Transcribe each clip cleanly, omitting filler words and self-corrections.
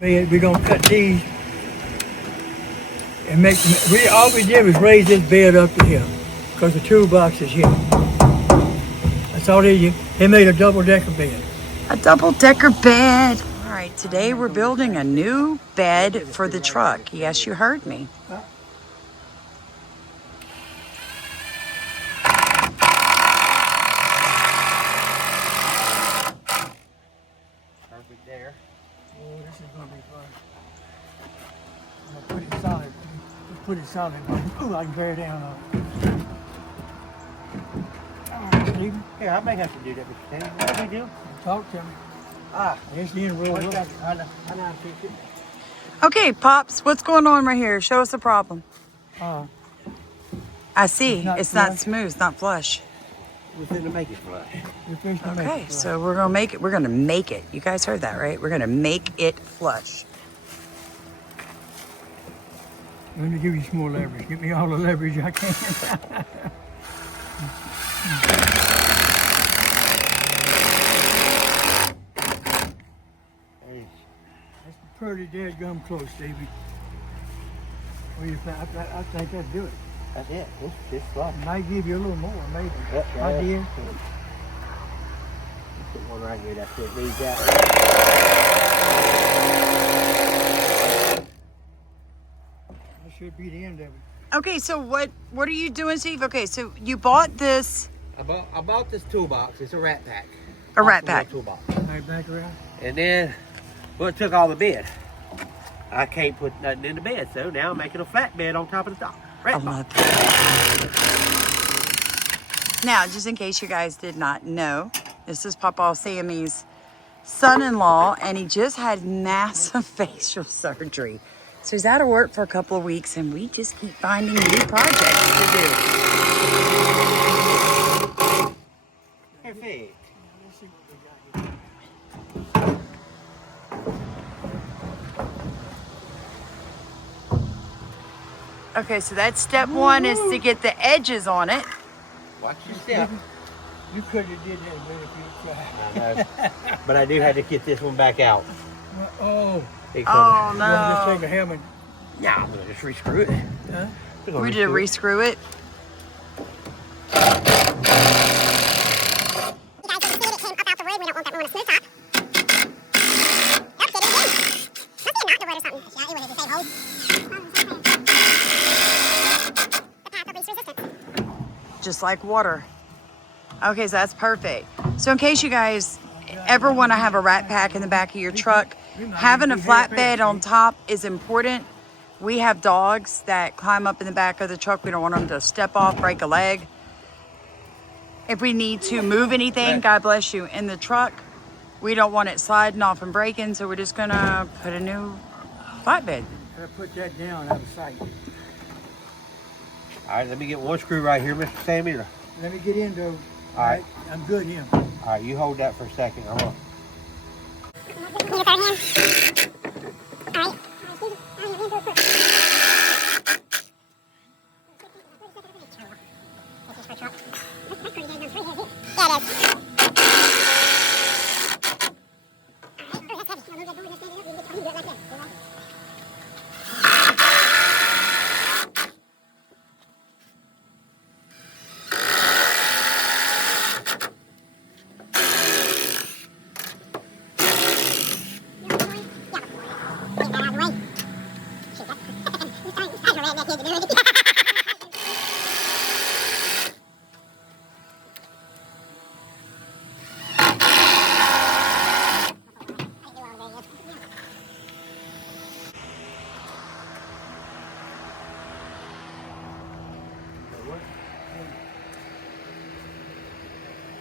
We're gonna cut these and make. All we did was raise this bed up to here, cause the toolbox is here. That's all they did. They made a double-decker bed. A double-decker bed. All right, today we're building a new bed for the truck. Yes, you heard me. Perfect there. Oh, this is gonna be fun. I'm gonna put it solid. Just put it solid. Ooh, I can bear down on it. All right, Stephen. Here, I may have to do that, Mr. Sammy. What do we do? Talk to me. It's the end roll. I know how to fix it. Okay, Pops, what's going on right here? Show us the problem. Uh, I see. It's not It's not smooth. It's not flush. We're finna make it flush. you're fixing to make Okay, it so we're gonna make it. We're gonna make it. You guys heard that, right? We're gonna make it flush. Let me give you some more leverage. Give me all the leverage I can. Hey, That's pretty dead gum close, Stevie. What do you think? I think that'd do it. that's it. This flush. Might give you a little more, maybe. Yep, I yeah. did. Put one right here. That's it. Leave that. That should be the end of it. Okay, so what are you doing, Steve? Okay, so you bought this I bought this toolbox. It's a rat pack. a rat Off the pack. Toolbox. Right back around. And then, well, it took all the bed. I can't put nothing in the bed, so now I'm making a flatbed on top of the top. I Rat love box. that. Now, just in case you guys did not know, this is Pawpaw Sammy's son-in-law, and he just had massive facial surgery. So he's out of work for a couple of weeks, and we just keep finding new projects to do. Perfect. Let's see what we got here. Okay, so that's step one, is to get the edges on it. Watch your step. You could have did that better if you tried. I know. But I do have to get this one back out. Oh, Because- Oh you want to just no. take a hammer? Yeah, I'm gonna just rescrew it. Huh? We're gonna We did rescrew it. rescrew it. You guys didn't see it, it came up out the wood. We don't want that. We want a smooth top. Yep, did it again. Must be a knot in the wood or something. Yeah, it was the same hole. The path of least resistance. Just like water. Okay, so that's perfect. So in case you guys ever want to have a rat pack in the back of your truck, having a flatbed on top is important. We have dogs that climb up in the back of the truck. We don't want them to step off, break a leg. If we need to move anything, God bless you, in the truck, we don't want it sliding off and breaking, so we're just gonna put a new flatbed. Gotta put that down out of sight. All right, let me get one screw right here, Mr. Sammy. All Let me get in though. right. I'm good here. All right, you hold that for a second. I'm gonna. Need a third hand. All right. Yeah, it is.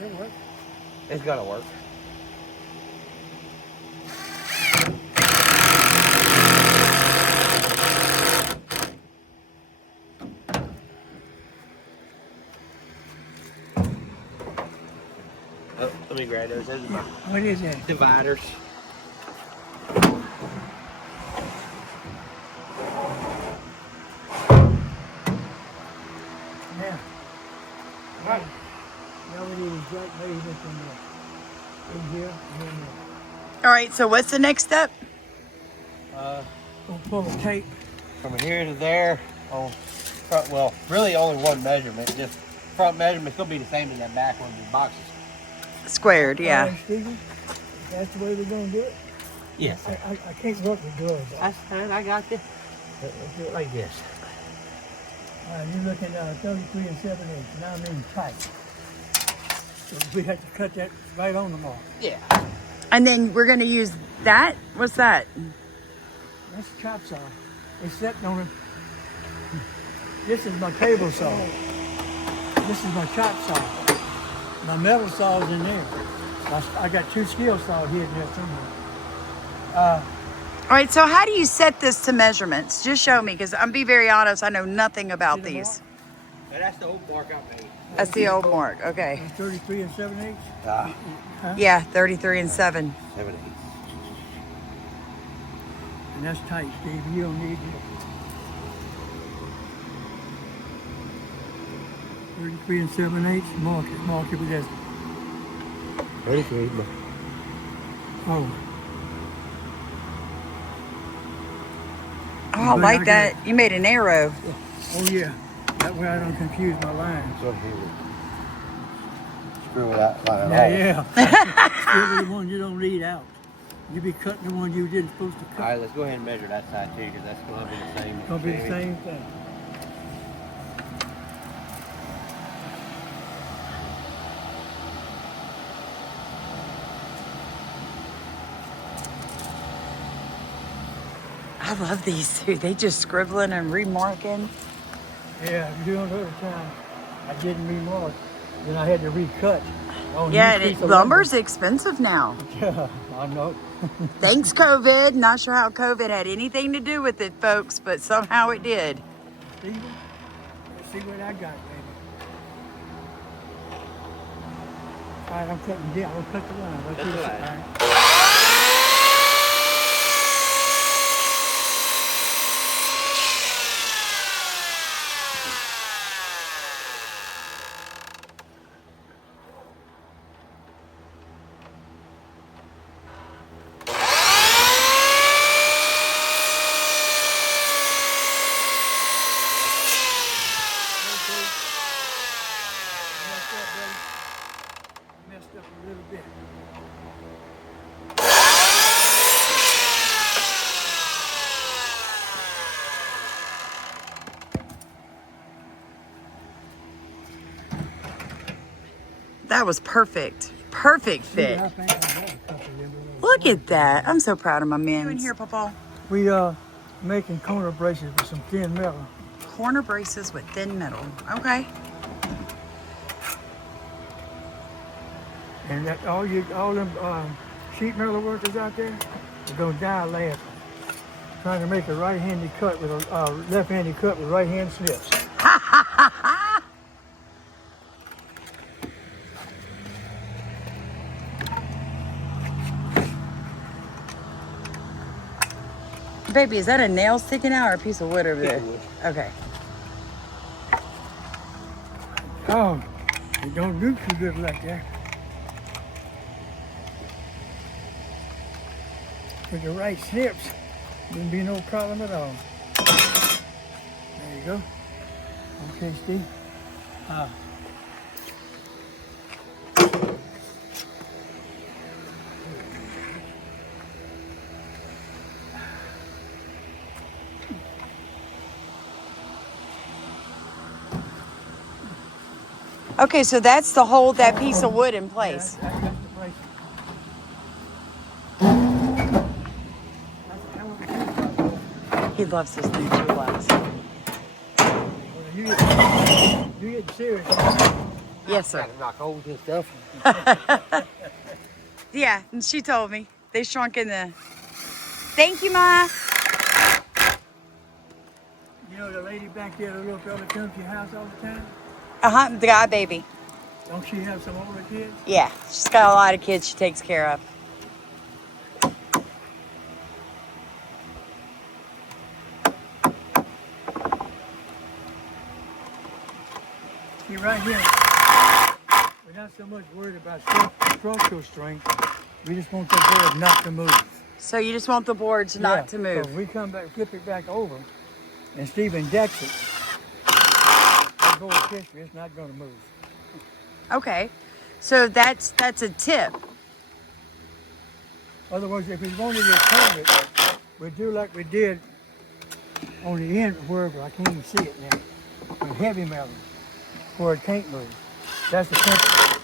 It'll work. It's gonna work. Oh, let me grab those. Those are my What is that? dividers. Yeah. Right. Now we need to jack maybe this in there. In here, and in there. All right, so what's the next step? We'll pull the tape. From here to there on front, well, really only one measurement. Just front measurement's gonna be the same as that back one, the boxes. Squared, yeah. Stephen, that's the way we're gonna do it. Yes. I can't work with gloves. That's fine, I got you. Let's do it like this. All right, you're looking at 33 7/8, and I mean tight. So we have to cut that right on the mark. Yeah. And then we're gonna use that. What's that? That's a chop saw. It's sitting on it. This is my table saw. This is my chop saw. My metal saw's in there. I got 2 skill saws here and there somewhere. All right, so how do you set this to measurements? Just show me, because I'm be very honest, I know nothing about See the these. Now, that's the old mark I made. That's the old mark, okay. It's 33 7/8. Yeah, 33 and 7. 7/8. And that's tight, Steve. You don't need it. 33 7/8. Mark it with this. 33. Oh. Oh, I like that. You made an arrow. Oh yeah. That way I don't confuse my lines. So here. Screw it out like Yeah, that. Still the one you don't read out. You be cutting the one you didn't supposed to cut. All right, let's go ahead and measure that side too, because that's going to be the same. It's gonna be the same thing. I love these two. They just scribbling and remarking. Yeah, doing it every time. I didn't remark. Then I had to recut. Oh, Yeah, and lumber's expensive now. Yeah, I know. Thanks, COVID. Not sure how COVID had anything to do with it, folks, but somehow it did. Steven, let's see what I got, baby. All right, I'm cutting down. I'll cut the line. Let's Cut do the this. line. All right. Messed up a little bit. That was perfect. Perfect fit. I think I got a couple of them. Look at that. I'm so proud of my men. In here, Pawpaw. We making corner braces with some thin metal. Corner braces with thin metal. Okay. And that all them sheet metal workers out there are gonna die laughing. Trying to make a right-handed cut with a left-handed cut with right-hand snips. Baby, is that a nail sticking out or a piece of wood over there? Okay. Oh, it don't do too good like that. With the right snips, wouldn't be no problem at all. There you go. Okay, Steve. Okay, so that's to hold that piece of wood in place. I got the brace. He loves this new toolbox. You get serious. Yes, sir. Gotta knock holes and stuff. Yeah, and she told me. They shrunk in the... Thank you, Ma. You know the lady back there, the little fella comes to your house all the time? Uh-huh, the guy baby. Don't she have some older kids? Yeah, she's got a lot of kids she takes care of. See, right here, we're not so much worried about structural strength. We just want that board not to move. So you just want the boards not to move. So if we come back, flip it back over, and Stephen decks it, that board history, it's not going to move. Okay. So that's a tip. Otherwise, if it's going to get covered, we do like we did on the end wherever, I can't even see it now, with heavy metal, where it can't move. That's the temperature.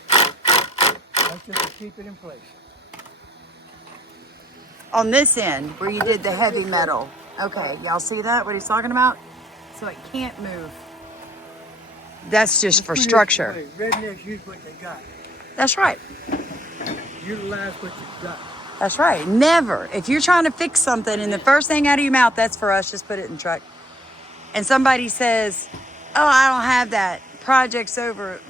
That's just to keep it in place. On this end, where you did the heavy metal. Okay, y'all see that, what he's talking about? So it can't move. That's just for structure. Rednecks use what they got. That's right. Utilize what you got. That's right. Never. If you're trying to fix something and the first thing out of your mouth, that's for us, just put it in the truck. And somebody says, oh, I don't have that. Project's over.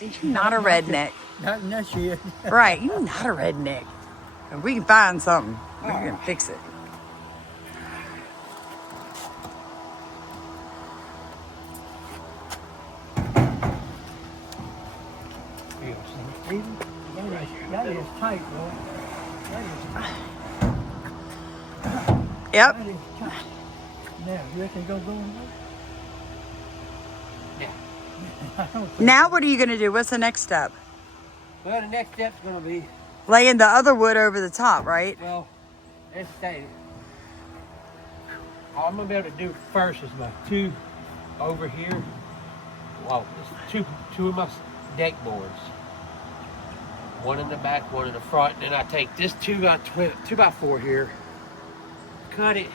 You're not a redneck. Not in that shit. Right. You're not a redneck. And we can find something. We can fix it. Even, that is tight, boy. Yep. That is tight. Now, you reckon it's going to go in there? Yeah. Now what are you going to do? What's the next step? Well, the next step's gonna be, Laying the other wood over the top, right? well, let's say, all I'm gonna be able to do first is my two over here. Well, it's two of my deck boards. One in the back, one in the front. And then I take this 2x4 here, cut it,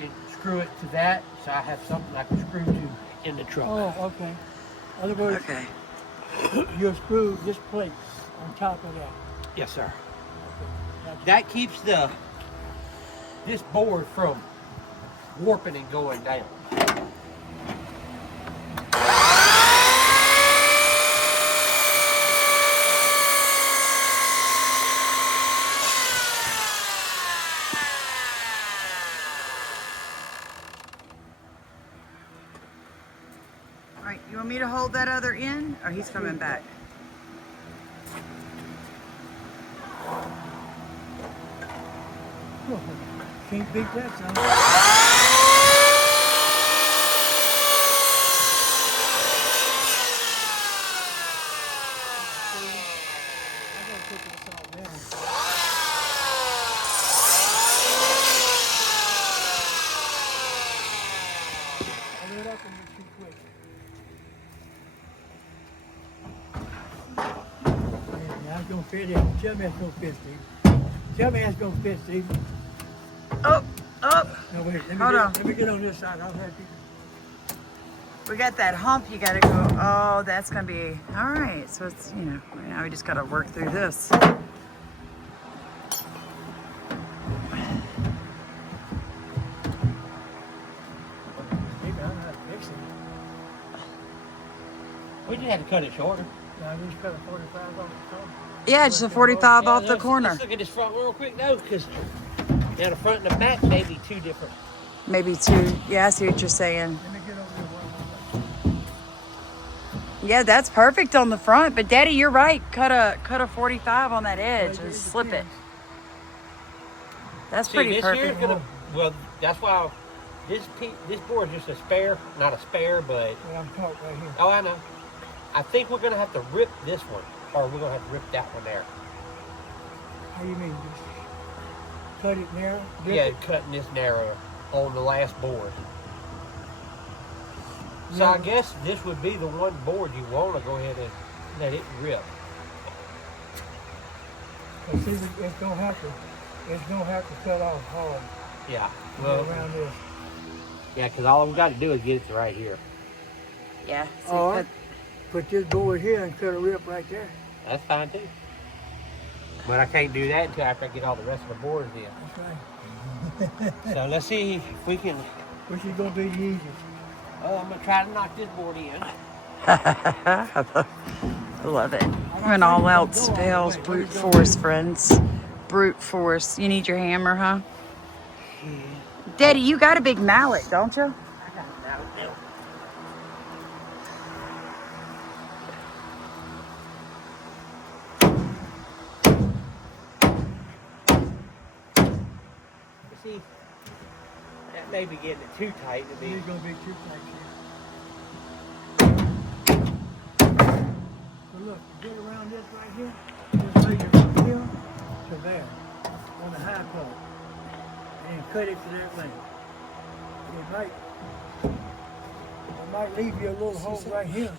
and screw it to that, so I have something I can screw to in the truck. Oh, okay. Other words, Okay. you'll screw this plate on top of that. Yes, sir. Okay. That keeps this board from warping and going down. All right, you want me to hold that other end, or he's coming back? Can't beat that, son. I gotta take this all down. I'll let up and you're too quick. Now it's gonna fit in. Tell me it's gonna fit, Steve. Tell me it's gonna fit, Steve. Up, up. No, wait, let me get on this side. I'll have you. We got that hump you gotta go. Oh, that's gonna be, all right. So it's, now we just gotta work through this. Steve, I don't know how to fix it. We just had to cut it shorter. I just cut a 45 off the top. Yeah, just a 45 off the let's- corner. Let's look at this front real quick though, because now the front and the back may be two different. Maybe two. Yeah, I see what you're saying. Let me get over here one more. Yeah, that's perfect on the front. But Daddy, you're right. Cut a 45 on that edge and slip it. That's See, pretty this perfect. here's gonna, well, that's why this board is just a spare, not a spare, but, Well, I'm caught right here. oh, I know. I think we're gonna have to rip this one, or we're gonna have to rip that one there. How you mean? Just cut it narrow? Rip Yeah, it? cutting this narrow on the last board. So Yeah. I guess this would be the one board you want to go ahead and let it rip. 'Cause see, it's gonna have to cut off hard. Yeah. Go Well, around this. yeah, because all we've got to do is get it to right here. Yeah. See, All right. cut- Put this board here and cut a rip right there. That's fine too. But I can't do that until after I get all the rest of the boards in. That's right. So let's see if we can. Which is gonna be the easiest. Oh, I'm gonna try to knock this board in. I love it. When all else fails, brute force, friends. Brute force. You need your hammer, huh? Daddy, you got a big mallet, don't you? I got it out now. see, that may be getting it too tight to me. It's gonna be too tight here. So look, get around this right here. Just make it from here to there on the high part, and cut it to that length. It might leave you a little hole right here.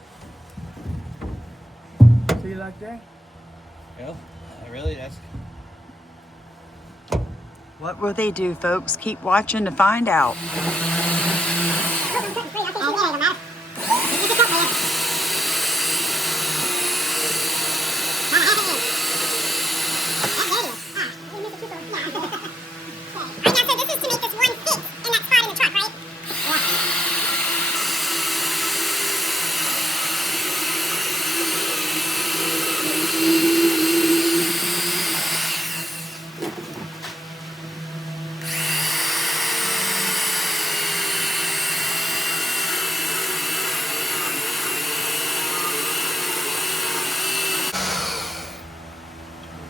See like that? Well, really, that's. What will they do, folks? Keep watching to find out.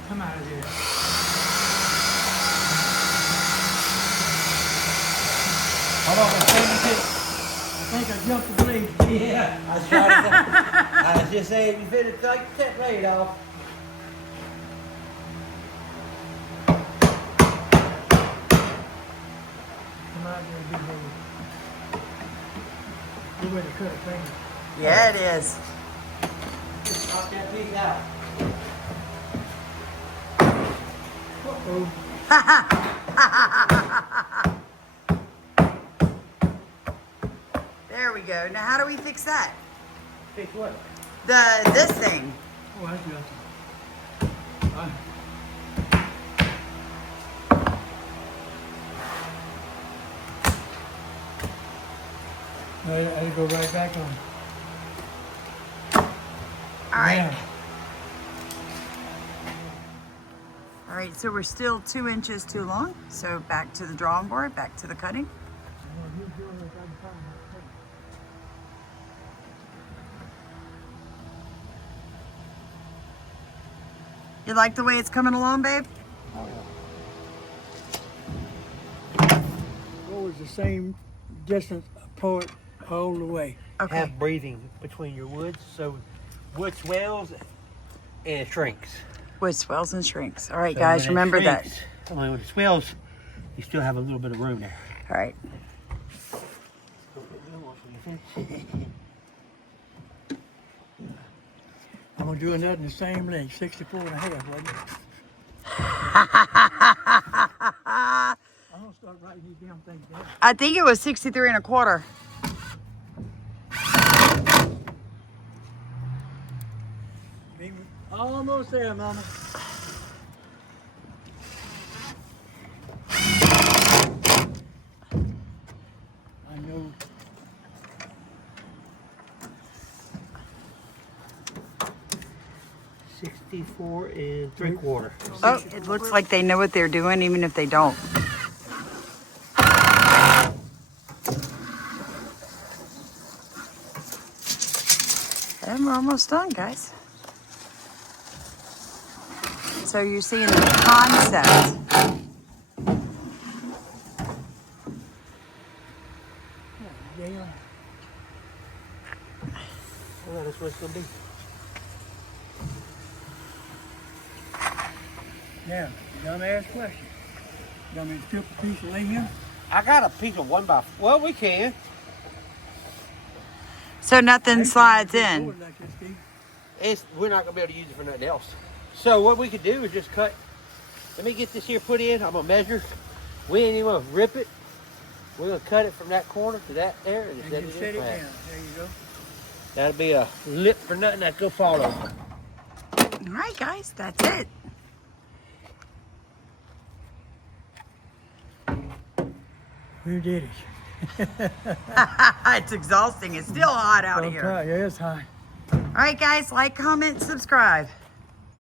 Come out of there. Hold on, I think I jumped the blade. Yeah, I was just saying, you better take that blade off. Come out there, big baby. You ready to cut a finger? Yeah, it is. Just knock that piece out. Uh-oh. There we go. Now, how do we fix that? Fix what? This thing. Oh, that's good. I go right back on. All right. Yeah. All right, so we're still 2 inches too long. So back to the drawing board, back to the cutting. You like the way it's coming along, babe? Always the same distance apart all the way. Okay. Have breathing between your woods, so wood swells and it shrinks. Wood swells and shrinks. All right, So guys, when it remember that. shrinks, I mean, when it swells, you still have a little bit of room there. All right. I'm gonna do another in the same length, 64 and a half, wasn't it? I'm gonna start writing these damn things down. I think it was 63 and a quarter. Almost there, Mama. I know. $64 and 3/4. Oh, it looks like they know what they're doing, even if they don't. And we're almost done, guys. So you're seeing the concept. Yeah. Well, that's what it's gonna be. Now, dumbass question. You want me to strip a piece of linear? I got a piece of 1x4. Well, we can. So nothing slides in. Like this, Steve. We're not gonna be able to use it for nothing else. So what we could do is just cut. Let me get this here put in. I'm gonna measure. We ain't even gonna rip it. We're gonna cut it from that corner to that there and And set just it set in it flat. down. There you go. That'll be a lip for nothing that go fall over. All right, guys, that's it. Who did it? It's exhausting. It's still hot out here. Yeah, it's hot. All right, guys, like, comment, subscribe.